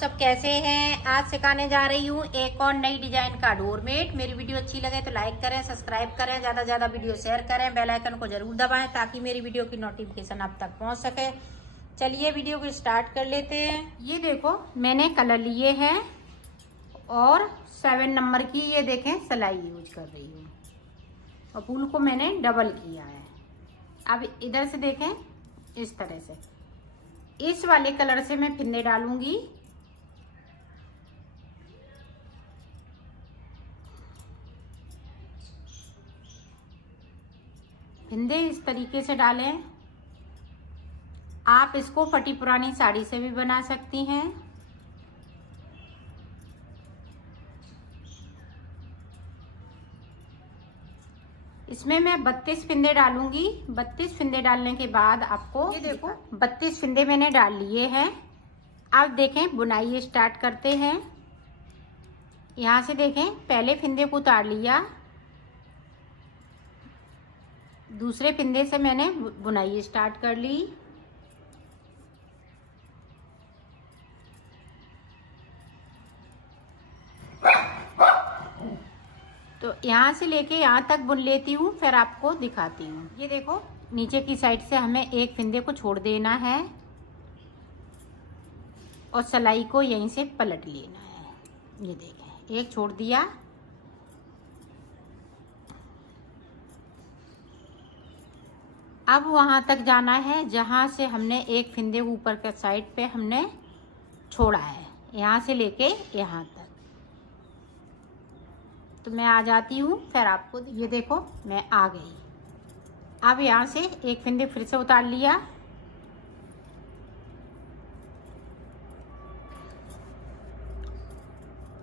सब कैसे हैं। आज सिखाने जा रही हूँ एक और नई डिजाइन का डोरमेट। मेरी वीडियो अच्छी लगे तो लाइक करें, सब्सक्राइब करें, ज्यादा ज्यादा वीडियो शेयर करें, बेल आइकन को जरूर दबाएं ताकि मेरी वीडियो की नोटिफिकेशन आप तक पहुंच सके। चलिए वीडियो को स्टार्ट कर लेते हैं। ये देखो मैंने कलर लिए हैं और 7 नंबर की ये देखें सिलाई यूज कर रही हूँ और फूल को मैंने डबल किया है। अब इधर से देखें, इस तरह से इस वाले कलर से मैं फिंदे डालूंगी। फिंदे इस तरीके से डालें। आप इसको फटी पुरानी साड़ी से भी बना सकती हैं। इसमें मैं 32 फिंदे डालूंगी। 32 फिंदे डालने के बाद आपको ये देखो 32 फिंदे मैंने डाल लिए हैं। अब देखें बुनाई स्टार्ट करते हैं। यहाँ से देखें पहले फिंदे को उतार लिया, दूसरे फिंदे से मैंने बुनाई स्टार्ट कर ली। तो यहाँ से लेके यहाँ तक बुन लेती हूँ, फिर आपको दिखाती हूँ। ये देखो नीचे की साइड से हमें एक फिंदे को छोड़ देना है और सिलाई को यहीं से पलट लेना है। ये देखें एक छोड़ दिया। अब वहां तक जाना है जहां से हमने एक फिंदे ऊपर के साइड पे हमने छोड़ा है, यहाँ से लेके यहाँ तक। तो मैं आ जाती हूँ, फिर आपको ये देखो मैं आ गई। अब यहाँ से एक फिंदे फिर से उतार लिया।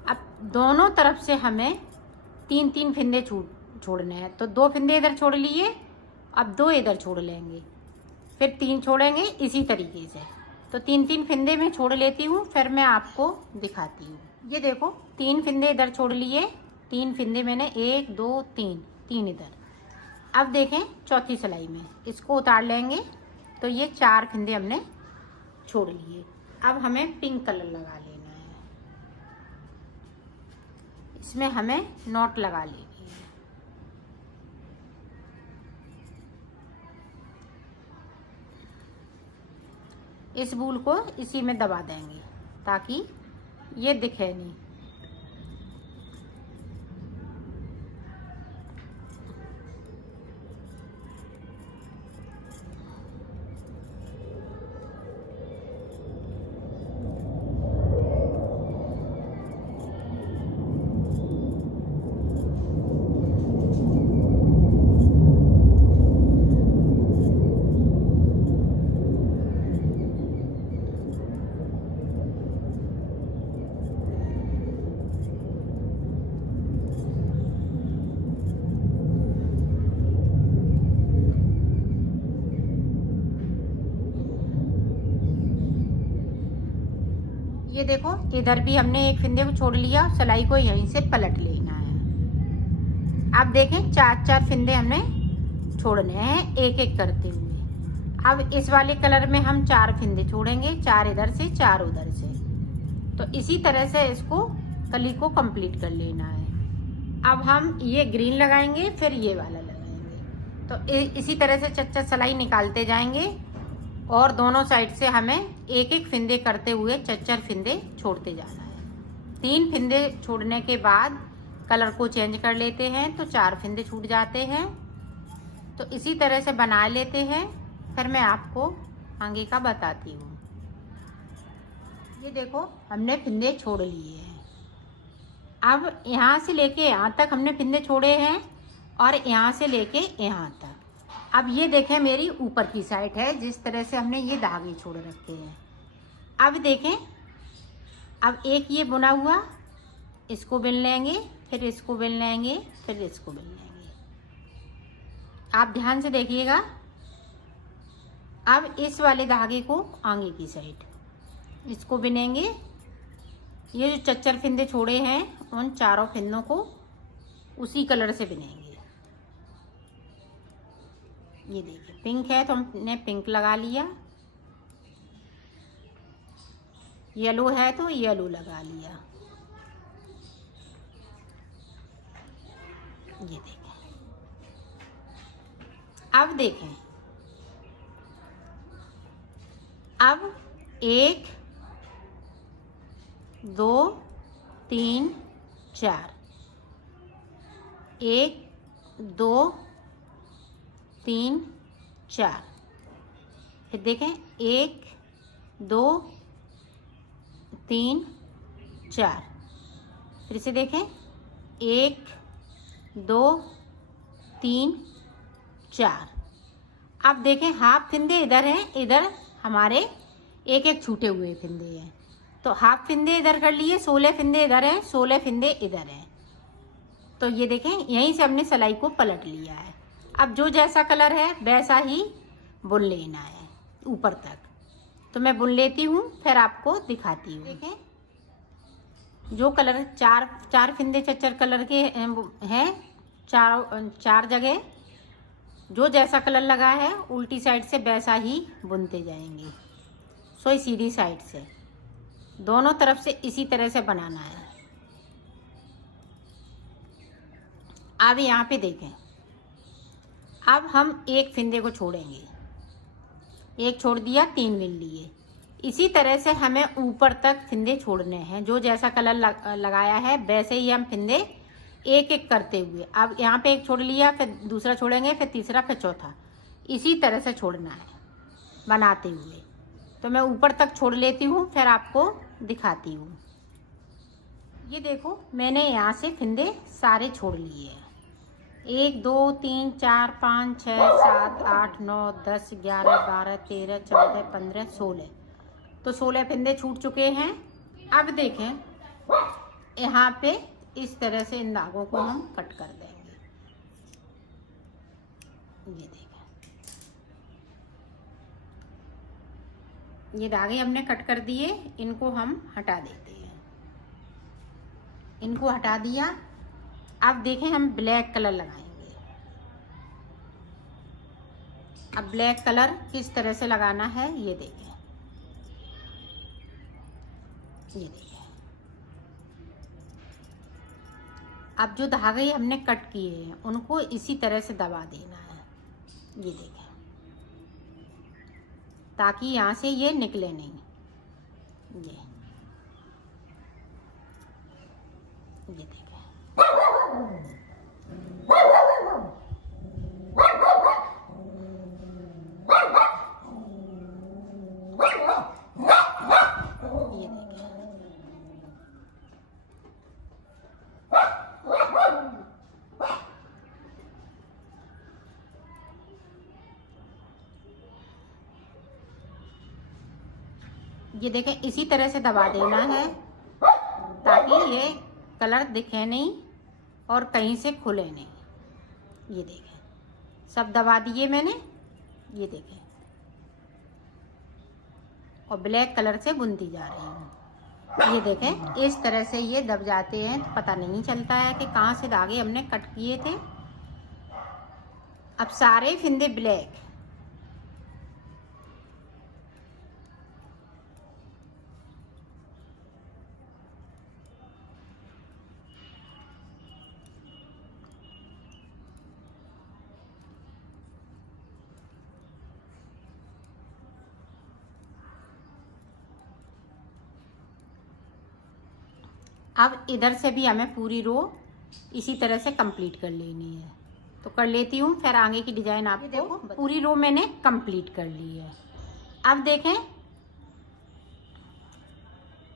अब दोनों तरफ से हमें 3-3 फिंदे छोड़ने हैं। तो 2 फिंदे इधर छोड़ लिए, अब 2 इधर छोड़ लेंगे, फिर 3 छोड़ेंगे इसी तरीके से। तो 3-3 फिंदे में छोड़ लेती हूँ, फिर मैं आपको दिखाती हूँ। ये देखो 3 फिंदे इधर छोड़ लिए, 3 फिंदे मैंने 1 2 3 इधर। अब देखें चौथी सिलाई में इसको उतार लेंगे। तो ये 4 फिंदे हमने छोड़ लिए। अब हमें पिंक कलर लगा लेना है, इसमें हमें नॉट लगा लेनी है। इस बूल को इसी में दबा देंगे ताकि ये दिखे नहीं। ये देखो इधर भी हमने एक फिंदे को छोड़ लिया, सिलाई को यहीं से पलट लेना है। अब देखें 4-4 फिंदे हमने छोड़ने हैं एक एक करते हुए। अब इस वाले कलर में हम 4 फिंदे छोड़ेंगे, 4 इधर से 4 उधर से। तो इसी तरह से इसको कली को कंप्लीट कर लेना है। अब हम ये ग्रीन लगाएंगे, फिर ये वाला लगाएंगे। तो इसी तरह से चच्चा सिलाई निकालते जाएंगे और दोनों साइड से हमें एक एक फिंदे करते हुए 4-4 फिंदे छोड़ते जाना है। 3 फिंदे छोड़ने के बाद कलर को चेंज कर लेते हैं तो 4 फिंदे छूट जाते हैं। तो इसी तरह से बना लेते हैं, फिर मैं आपको आगे का बताती हूँ। ये देखो हमने फिंदे छोड़ लिए हैं। अब यहाँ से लेके यहाँ तक हमने फिंदे छोड़े हैं और यहाँ से लेके यहाँ तक। अब ये देखें मेरी ऊपर की साइड है, जिस तरह से हमने ये धागे छोड़ रखे हैं। अब देखें, अब एक ये बुना हुआ, इसको बिन लेंगे, फिर इसको बिन लेंगे, फिर इसको बिन लेंगे। आप ध्यान से देखिएगा। अब इस वाले धागे को आगे की साइड इसको बिनेंगे। ये जो 4 फिंदे छोड़े हैं उन चारों फिंदों को उसी कलर से बिनेंगे। ये देखिए पिंक है तो हमने पिंक लगा लिया। येलो है तो येलो लगा लिया। ये देखें, अब देखें, अब 1 2 3 4, 1 2 3 4, फिर देखें 1 2 3 4, फिर से देखें 1 2 3 4। अब देखें हाफ फिंदे इधर हैं, इधर हमारे एक एक छूटे हुए फिंदे हैं, तो हाफ फिंदे इधर कर लिए, 16 फिंदे इधर हैं, 16 फिंदे इधर हैं। तो ये देखें यहीं से हमने सिलाई को पलट लिया है। अब जो जैसा कलर है वैसा ही बुन लेना है ऊपर तक। तो मैं बुन लेती हूँ, फिर आपको दिखाती हूँ। देखें जो कलर चार फिंदे चच्चर कलर के हैं, चार जगह जो जैसा कलर लगा है उल्टी साइड से वैसा ही बुनते जाएंगे। सोई सीधी साइड से दोनों तरफ से इसी तरह से बनाना है। अब यहाँ पे देखें, अब हम एक फिंदे को छोड़ेंगे, एक छोड़ दिया, 3 मिल लिए। इसी तरह से हमें ऊपर तक फिंदे छोड़ने हैं, जो जैसा कलर लगाया है वैसे ही हम फिंदे एक एक करते हुए। अब यहाँ पे एक छोड़ लिया, फिर दूसरा छोड़ेंगे, फिर तीसरा, फिर चौथा, इसी तरह से छोड़ना है बनाते हुए। तो मैं ऊपर तक छोड़ लेती हूँ, फिर आपको दिखाती हूँ। ये देखो मैंने यहाँ से फिंदे सारे छोड़ लिए हैं। 1 2 3 4 5 6 7 8 9 10 11 12 13 14 15 16, तो 16 फिंदे छूट चुके हैं। अब देखें यहाँ पे इस तरह से इन धागों को हम कट कर देंगे। ये देखें, ये धागे हमने कट कर दिए, इनको हम हटा देते हैं। इनको हटा दिया। अब देखें हम ब्लैक कलर लगाएंगे। अब ब्लैक कलर किस तरह से लगाना है ये देखें। ये देखें, अब जो धागे हमने कट किए हैं उनको इसी तरह से दबा देना है। ये देखें, ताकि यहाँ से ये निकले नहीं। ये देखें, ये देखें इसी तरह से दबा देना है ताकि ये कलर दिखे नहीं और कहीं से खुले नहीं। ये देखें सब दबा दिए मैंने। ये देखें, और ब्लैक कलर से बुनती जा रही हूँ। ये देखें इस तरह से ये दब जाते हैं, तो पता नहीं चलता है कि कहाँ से धागे हमने कट किए थे। अब सारे फिंदे ब्लैक, अब इधर से भी हमें पूरी रो इसी तरह से कंप्लीट कर लेनी है। तो कर लेती हूँ, फिर आगे की डिजाइन आपको देखो। पूरी रो मैंने कंप्लीट कर ली है। अब देखें,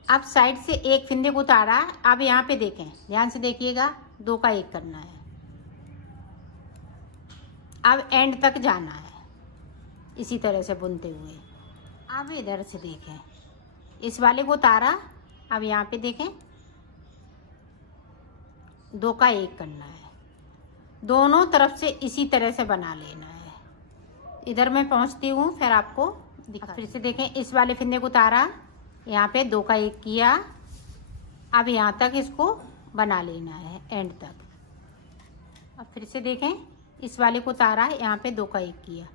अब साइड से एक फिंदे को उतारा। अब यहाँ पे देखें, ध्यान से देखिएगा, 2 का 1 करना है। अब एंड तक जाना है इसी तरह से बुनते हुए। अब इधर से देखें, इस वाले को उतारा। अब यहाँ पे देखें 2 का 1 करना है, दोनों तरफ से इसी तरह से बना लेना है। इधर मैं पहुंचती हूँ, फिर आपको दिखा। फिर से देखें, इस वाले फिंदे को उतारा, यहाँ पे 2 का 1 किया। अब यहाँ तक इसको बना लेना है एंड तक। अब फिर से देखें, इस वाले को उतारा, यहाँ पे 2 का 1 किया।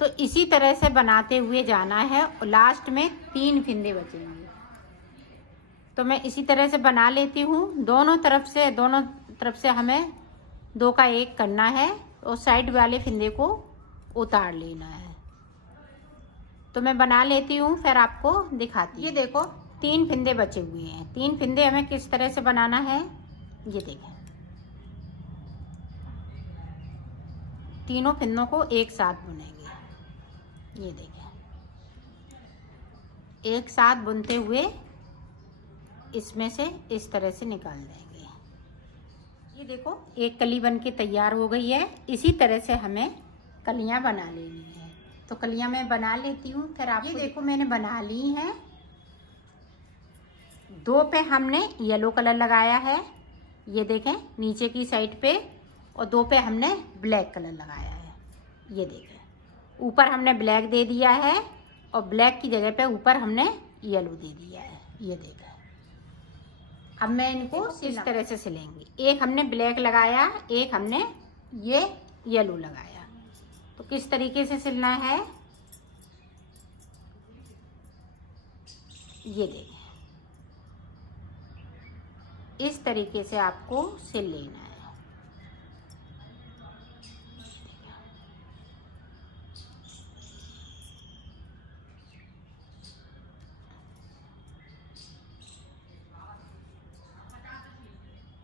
तो इसी तरह से बनाते हुए जाना है और लास्ट में 3 फिंदे बचेंगे। तो मैं इसी तरह से बना लेती हूँ। दोनों तरफ से हमें 2 का 1 करना है और साइड वाले फिंदे को उतार लेना है। तो मैं बना लेती हूँ, फिर आपको दिखाती हूँ। ये देखो 3 फिंदे बचे हुए हैं। 3 फिंदे हमें किस तरह से बनाना है, ये देखें। तीनों फिंदों को एक साथ बुनेंगे। ये देखें, एक साथ बुनते हुए इसमें से इस तरह से निकाल देंगे। ये देखो एक कली बन के तैयार हो गई है। इसी तरह से हमें कलियां बना लेनी है। तो कलियां मैं बना लेती हूँ, फिर आप। ये देखो मैंने बना ली हैं। 2 पे हमने येलो कलर लगाया है, ये देखें नीचे की साइड पे, और 2 पे हमने ब्लैक कलर लगाया है। ये देखें ऊपर हमने ब्लैक दे दिया है और ब्लैक की जगह पे ऊपर हमने येलो दे दिया है। ये देखें। अब मैं इनको इस तरह से सिलेंगे। एक हमने ब्लैक लगाया, एक हमने ये येलो लगाया। तो किस तरीके से सिलना है, ये देखें। इस तरीके से आपको सिल लेना है।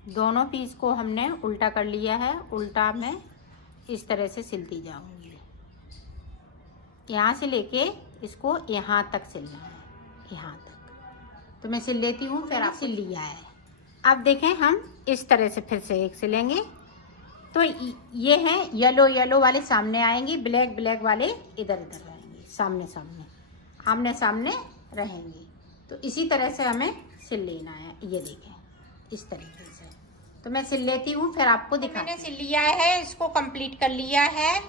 दोनों पीस को हमने उल्टा कर लिया है। उल्टा मैं इस तरह से सिलती जाऊंगी। यहाँ से लेके इसको यहाँ तक सिलना है, यहाँ तक। तो मैं सिल लेती हूँ, फिर आप सिल लिया है। अब देखें हम इस तरह से फिर से एक सिलेंगे। तो ये है येलो वाले सामने आएंगे, ब्लैक वाले इधर रहेंगे, सामने आमने सामने रहेंगे। तो इसी तरह से हमें सिल लेना है। ये देखें इस तरीके से। तो मैं सिल लेती हूँ, फिर आपको दिखा। मैंने सिल लिया है, इसको कंप्लीट कर लिया है।